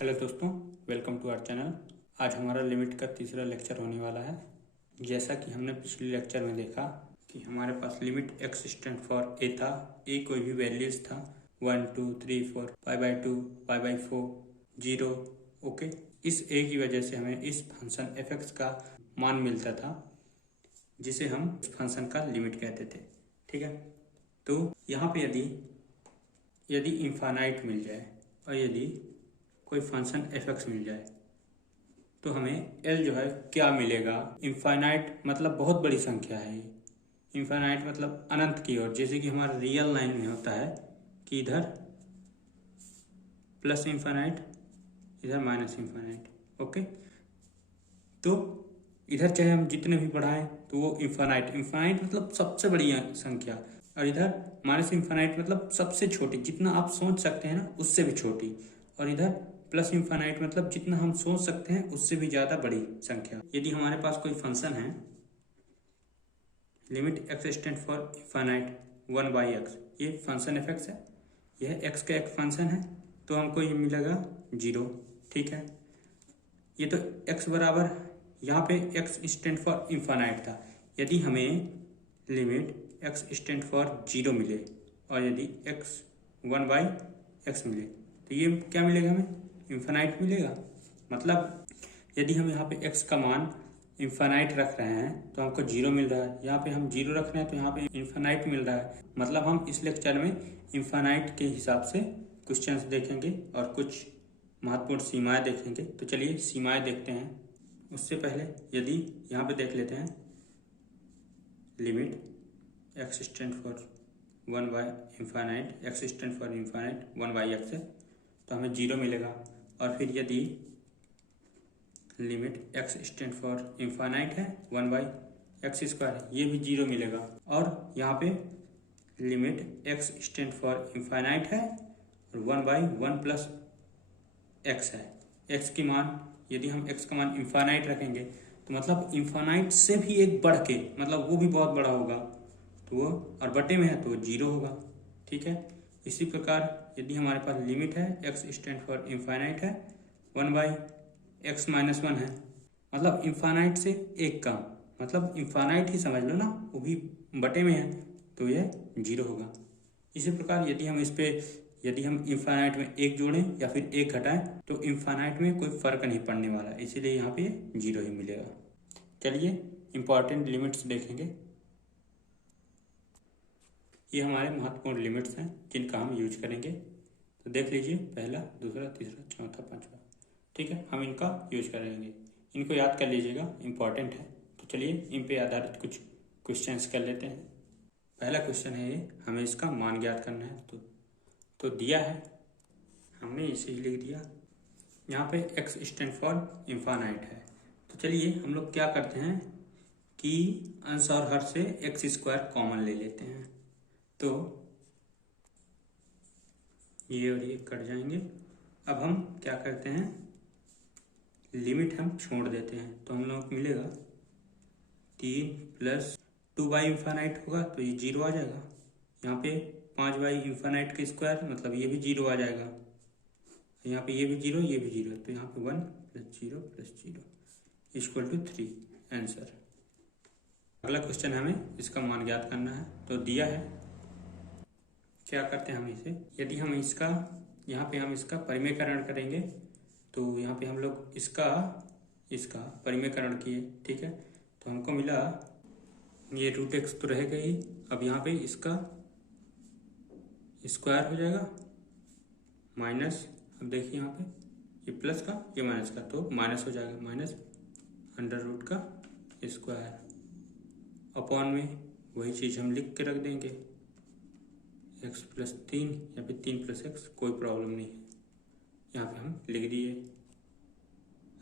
Hello दोस्तों, welcome to our channel. आज हमारा लिमिट का तीसरा लेक्चर होने वाला है। जैसा कि हमने पिछले लेक्चर में देखा कि हमारे पास limit x stand for a था। ए कोई भी वैल्यूज था 1 2 3 4 π/2 π/4 0। ओके, इस ए की वजह से हमें इस फंक्शन एफ एक्स का मान मिलता था, जिसे हम इस फंक्शन का लिमिट कहते थे। ठीक है, तो यहाँ पे यदि इनफाइनाइट मिल जाए और यदि कोई फंक्शन एफ एक्स मिल जाए तो हमें एल जो है क्या मिलेगा। इनफाइनाइट मतलब बहुत बड़ी संख्या है ये। इनफाइनाइट मतलब अनंत की ओर, जैसे कि हमारा रियल लाइन में होता है कि इधर प्लस इनफाइनाइट, इधर माइनस इनफाइनाइट। ओके, तो इधर चाहे हम जितने भी बढ़ाएं तो वो इनफाइनाइट मतलब सबसे बड़ी संख्या, और इधर माइनस इनफाइनाइट मतलब सबसे छोटी, जितना आप सोच सकते हैं ना उससे भी छोटी, और इधर प्लस इनफाइनाइट मतलब जितना हम सोच सकते हैं उससे भी ज़्यादा बड़ी संख्या। यदि हमारे पास कोई फंक्शन है limit x stand for infinite 1/x, ये फंक्शन एफ एक्स है, यह एक्स का एक फंक्शन है, तो हमको ये मिलेगा 0। ठीक है, ये तो x बराबर, यहाँ पे x स्टैंड फॉर इनफाइनाइट था। यदि हमें लिमिट x स्टैंड फॉर 0 मिले और यदि x 1/x मिले तो ये क्या मिलेगा, हमें इनफाइनाइट मिलेगा। मतलब यदि हम यहाँ पे x का मान इनफाइनाइट रख रहे हैं तो हमको 0 मिल रहा है, यहाँ पे हम 0 रख रहे हैं तो यहाँ पे इनफाइनाइट मिल रहा है। मतलब हम इस लेक्चर में इनफाइनाइट के हिसाब से क्वेश्चंस देखेंगे और कुछ महत्वपूर्ण सीमाएं देखेंगे। तो चलिए सीमाएं देखते हैं। उससे पहले यदि यहाँ पे देख लेते हैं लिमिट एक्स स्टैंड फॉर 1/इनफाइनाइट, x stand for infinite 1/x है तो हमें 0 मिलेगा। और फिर यदि limit x stand for infinite है 1/x², ये भी 0 मिलेगा। और यहाँ पे limit x stand for infinite है और 1/1 + x है। x की मान, यदि हम x का मान इनफाइनाइट रखेंगे तो मतलब इनफाइनाइट से भी एक बढ़ के, मतलब वो भी बहुत बड़ा होगा, तो वो और बटे में है तो 0 होगा। ठीक है, इसी प्रकार यदि हमारे पास लिमिट है x स्टैंड फॉर इनफाइनाइट है 1/x-1 है, मतलब इनफाइनाइट से एक कम, मतलब इनफाइनाइट ही समझ लो ना, वो भी बटे में है तो ये 0 होगा। इसी प्रकार यदि हम इनफाइनाइट में एक जोड़ें या फिर एक घटाएं तो इनफाइनाइट में कोई फर्क नहीं पड़ने वाला, इसीलिए यहाँ पे 0 ही मिलेगा। चलिए इंपॉर्टेंट लिमिट्स देखेंगे। ये हमारे महत्वपूर्ण लिमिट्स हैं जिनका हम यूज करेंगे। तो देख लीजिए, पहला, दूसरा, तीसरा, चौथा, पांचवा। ठीक है, हम इनका यूज करेंगे, इनको याद कर लीजिएगा, इंपॉर्टेंट है। तो चलिए इन पे आधारित कुछ क्वेश्चंस कर लेते हैं। पहला क्वेश्चन है ये, हमें इसका मान ज्ञात करना है। तो दिया है, हमने इसे ही लिख दिया। यहाँ पे x स्टैंड फॉर इनफाइनाइट है, तो चलिए हम लोग क्या करते हैं कि अंश और हर से x² कॉमन ले लेते हैं। तो ये और ये कट जाएंगे। अब हम क्या करते हैं, लिमिट हम छोड़ देते हैं, तो हम लोग मिलेगा 3 + 2/इनफाइनाइट होगा तो ये 0 आ जाएगा। यहाँ पे 5/इनफाइनाइट का स्क्वायर मतलब ये भी 0 आ जाएगा। यहाँ पे ये भी 0, ये भी 0, तो यहाँ पे 1 + 0 + 0 = 3 आंसर। अगला क्वेश्चन हमें इसका मान ज्ञात करना है। तो दिया है, क्या करते हैं हम इसे, यदि हम इसका यहाँ पे हम इसका परिमेयकरण करेंगे तो यहाँ पे हम लोग इसका परिमेयकरण किए। ठीक है, तो हमको मिला ये √x तो रहेगा ही। अब यहाँ पे इसका स्क्वायर हो जाएगा माइनस, अब देखिए यहाँ पे ये प्लस का ये माइनस का, तो माइनस हो जाएगा, माइनस √² अपॉन में वही चीज़ हम लिख के रख देंगे x + 3 या फिर 3 + x, कोई प्रॉब्लम नहीं है, यहाँ पे हम लिख दिए।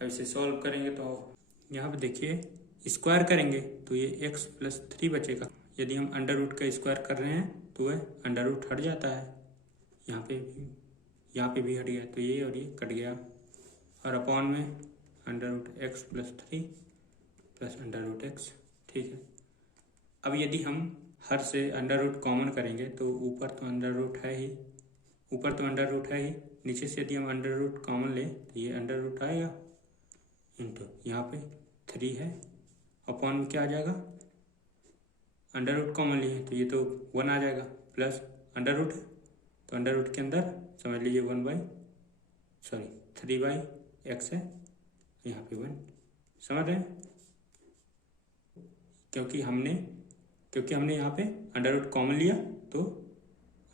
अब इसे सॉल्व करेंगे तो यहाँ पे देखिए स्क्वायर करेंगे तो ये x + 3 बचेगा। यदि हम अंडर रूट का स्क्वायर कर रहे हैं तो वह अंडर रूट हट जाता है, यहाँ पे भी हट गया, तो ये और ये कट गया, और अपॉन में √x + 3 + √x। ठीक है, अब यदि हम हर से अंडर रूट कॉमन करेंगे तो ऊपर तो अंडर रूट है ही, नीचे से यदि हम अंडर रूट कॉमन लें तो ये अंडर रूट आएगा इंटू यहाँ पे 3 है, अपॉन में क्या आ जाएगा, अंडर रूट कॉमन लिए तो ये तो 1 आ जाएगा, प्लस अंडर रूट है तो अंडर रूट के अंदर समझ लीजिए 3/x है, यहाँ पे 1, समझ रहे हैं। क्योंकि हमने यहाँ पे अंडर रूट कॉमन लिया तो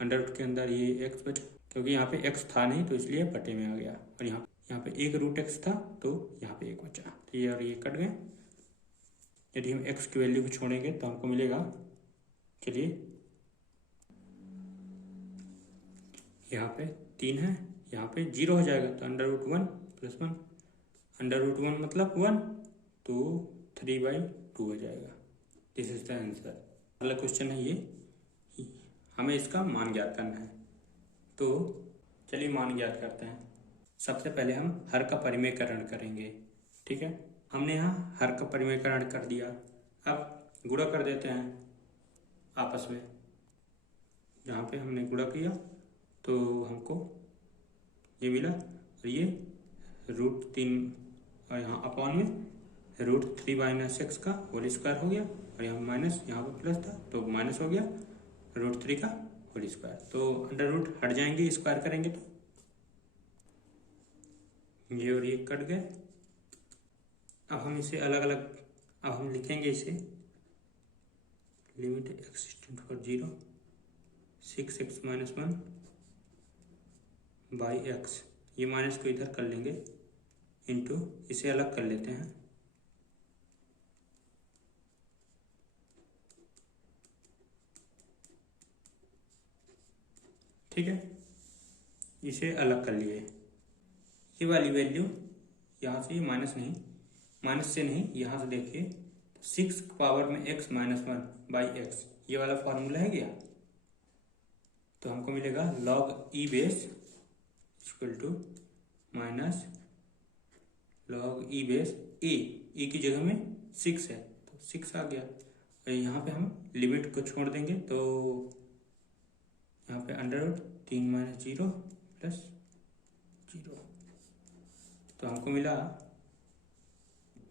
अंडर रूट के अंदर ये x बचा, क्योंकि यहाँ पे x था नहीं तो इसलिए बटे में आ गया, और यहाँ पे एक रूट x था तो यहाँ पे 1 बचा, तो ये और ये कट गए। यदि हम x की वैल्यू को छोड़ेंगे तो हमको मिलेगा, चलिए यहाँ पे 3 है, यहाँ पे 0 हो जाएगा तो under root 1 plus 1, under root 1 मतलब 1 तो 3/2 हो जाएगा। This is the answer. अगला क्वेश्चन है ये, हमें इसका मान ज्ञात करना है, तो चलिए मान ज्ञात करते हैं। सबसे पहले हम हर का परिमेयकरण करेंगे, ठीक है। हमने यहाँ हर का परिमेयकरण कर दिया, अब गुणा कर देते हैं आपस में। जहाँ पे हमने गुणा किया तो हमको ये मिला, और ये √3 और यहाँ अपॉन में √3 - x का होल स्क्वायर हो गया, और यहाँ माइनस, यहाँ पे प्लस था तो माइनस हो गया √3 का होल स्क्वायर। तो अंडर रूट हट जाएंगे स्क्वायर करेंगे तो ये और ये कट गए। अब हम इसे अलग अलग, अब हम लिखेंगे इसे limit x → 0 6x - 1 by x, ये माइनस को इधर कर लेंगे इंटू, इसे अलग कर लेते हैं, ठीक है। इसे अलग कर लिए, ये वाली वैल्यू यहाँ से, माइनस नहीं, माइनस से नहीं, यहाँ से देखिए 6 पावर में x - 1 बाई x, ये वाला फॉर्मूला है क्या, तो हमको मिलेगा log e base equal to minus log e base e की जगह में 6 है तो 6 आ गया, और यहाँ पे हम लिमिट को छोड़ देंगे तो यहाँ पे अंडर रूट 3 - 0 प्लस 0, तो हमको मिला,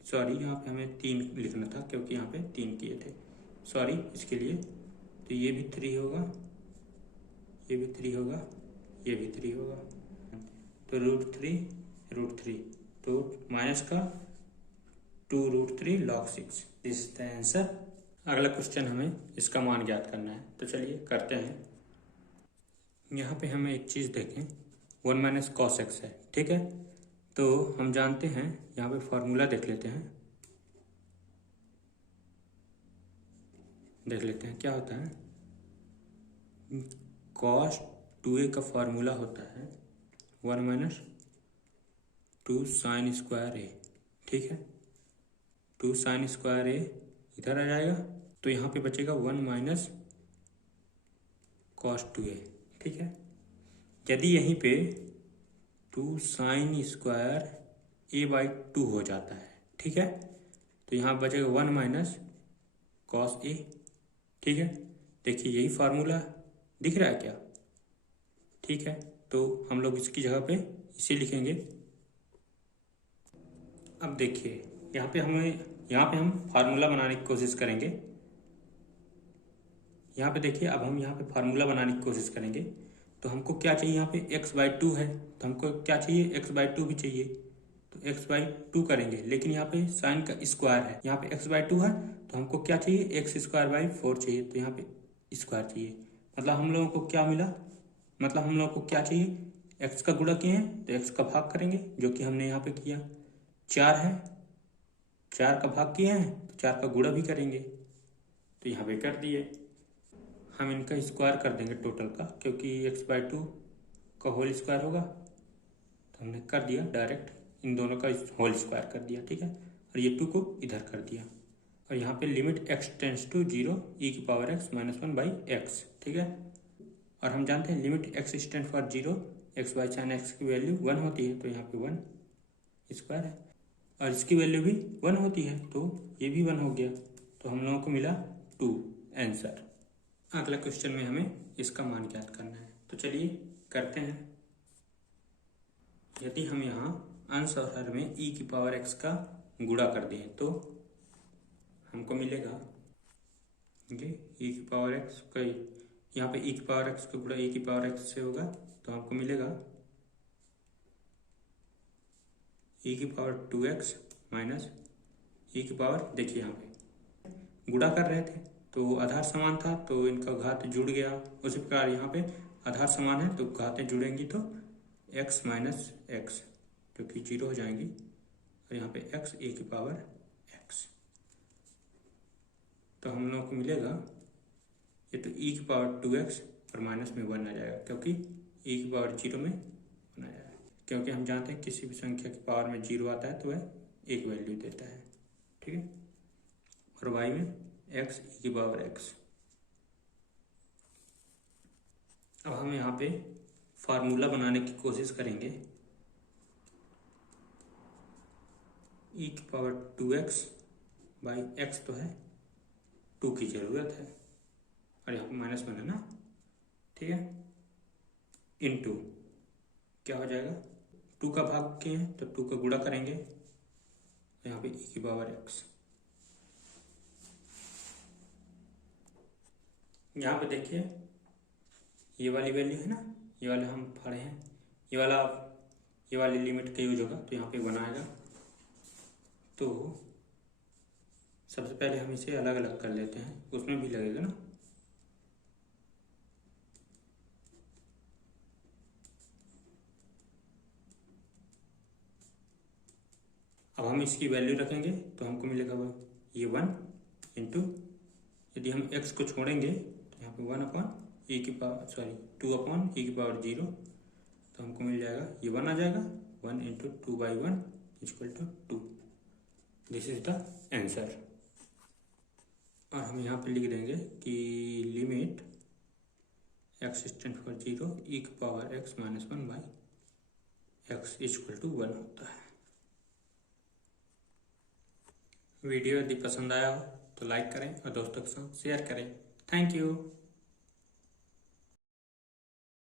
सॉरी यहाँ पे हमें 3 लिखना था क्योंकि यहाँ पे 3 किए थे, सॉरी इसके लिए। तो ये भी 3 होगा, ये भी 3 होगा, ये भी 3 होगा, तो √3 तो माइनस का 2√3 log 6, this is the answer. अगला क्वेश्चन हमें इसका मान ज्ञात करना है, तो चलिए करते हैं। यहाँ पे हमें एक चीज़ देखें, 1 - cos x है, ठीक है। तो हम जानते हैं, यहाँ पे फॉर्मूला देख लेते हैं क्या होता है। cos 2a का फॉर्मूला होता है 1 - 2 sin स्क्वायर a, ठीक है। 2 sin स्क्वायर a इधर आ जाएगा, तो यहाँ पे बचेगा 1 - cos 2a, ठीक है। यदि यहीं पे 2 sin स्क्वायर a/2 हो जाता है, ठीक है, तो यहाँ बचेगा 1 - cos a, ठीक है। देखिए यही फार्मूला दिख रहा है क्या, ठीक है। तो हम लोग इसकी जगह पे इसे लिखेंगे। अब देखिए यहाँ पे हम फार्मूला बनाने की कोशिश करेंगे। यहाँ पे देखिए, अब हम यहाँ पे फार्मूला बनाने की कोशिश करेंगे तो हमको क्या चाहिए, यहाँ पे x/2 है तो हमको क्या चाहिए, x/2 भी चाहिए, तो x/2 करेंगे। लेकिन यहाँ पे साइन का स्क्वायर है, यहाँ पे x/2 है तो हमको क्या चाहिए, x²/4 चाहिए, तो यहाँ पे स्क्वायर चाहिए। मतलब हम लोगों को क्या मिला, मतलब हम लोगों को क्या चाहिए, x का गुणा किए हैं तो x का भाग करेंगे, जो कि हमने यहाँ पे किया। 4 है, 4 का भाग किए हैं तो 4 का गुणा भी करेंगे, तो यहाँ पे कर दिए। हम इनका स्क्वायर कर देंगे टोटल का, क्योंकि x/2 का होल स्क्वायर होगा, तो हमने कर दिया डायरेक्ट, इन दोनों का होल स्क्वायर कर दिया, ठीक है। और ये 2 को इधर कर दिया, और यहाँ पे limit x tends to 0 e⁻x - 1/x, ठीक है। और हम जानते हैं limit x tends for 0 x/sin x की वैल्यू 1 होती है, तो यहाँ पे 1 स्क्वायर है, और इसकी वैल्यू भी 1 होती है तो ये भी 1 हो गया, तो हम लोगों को मिला 2 आंसर। अगला क्वेश्चन में हमें इसका मान ज्ञात करना है, तो चलिए करते हैं। यदि हम यहाँ अंश और हर में e की पावर x का गुणा कर दें तो हमको मिलेगा ये e की पावर x का, यहाँ पे e की पावर x का गुणा e की पावर x से होगा तो हमको मिलेगा e की पावर 2x माइनस e की पावर, देखिए यहाँ पे गुणा कर रहे थे तो आधार समान था तो इनका घात जुड़ गया। उसी प्रकार यहाँ पे आधार समान है तो घातें जुड़ेंगी तो x माइनस एक्स जो कि 0 हो जाएंगी और यहाँ पे x e की पावर x, तो हम लोग को मिलेगा ये तो e की पावर 2x और माइनस में 1 आ जाएगा क्योंकि e की पावर 0 में 1 आ जाएगा, क्योंकि हम जानते हैं किसी भी संख्या की पावर में 0 आता है तो वह एक वैल्यू देता है, ठीक है। और y में x e की पावर x। अब हम यहाँ पे फार्मूला बनाने की कोशिश करेंगे। e की पावर 2x बाई x तो है, 2 की ज़रूरत है और यहाँ पे माइनस 1 है ना, ठीक है। इनटू क्या हो जाएगा, 2 का भाग किए हैं तो 2 का गुणा करेंगे, यहाँ पे e की पावर x। यहाँ पे देखिए ये वाली वैल्यू है ना, ये वाले हम पढ़े हैं, ये वाली लिमिट का यूज होगा तो यहाँ पे 1 आएगा। तो सबसे पहले हम इसे अलग अलग कर लेते हैं, उसमें भी लगेगा ना। अब हम इसकी वैल्यू रखेंगे तो हमको मिलेगा ये 1 इंटू, यदि हम x को छोड़ेंगे तो यहाँ पे 1 अपॉन e की पावर 2 अपॉन e की पावर 0, तो हमको मिल जाएगा ये 1 आ जाएगा, 1 into 2/1 equal to 2। This is the answer. और हम यहाँ पे लिख देंगे कि limit x tend for 0 e की power x minus 1 by x equal to 1 होता है। वीडियो यदि पसंद आया हो तो लाइक करें और दोस्तों के साथ शेयर करें। Thank you.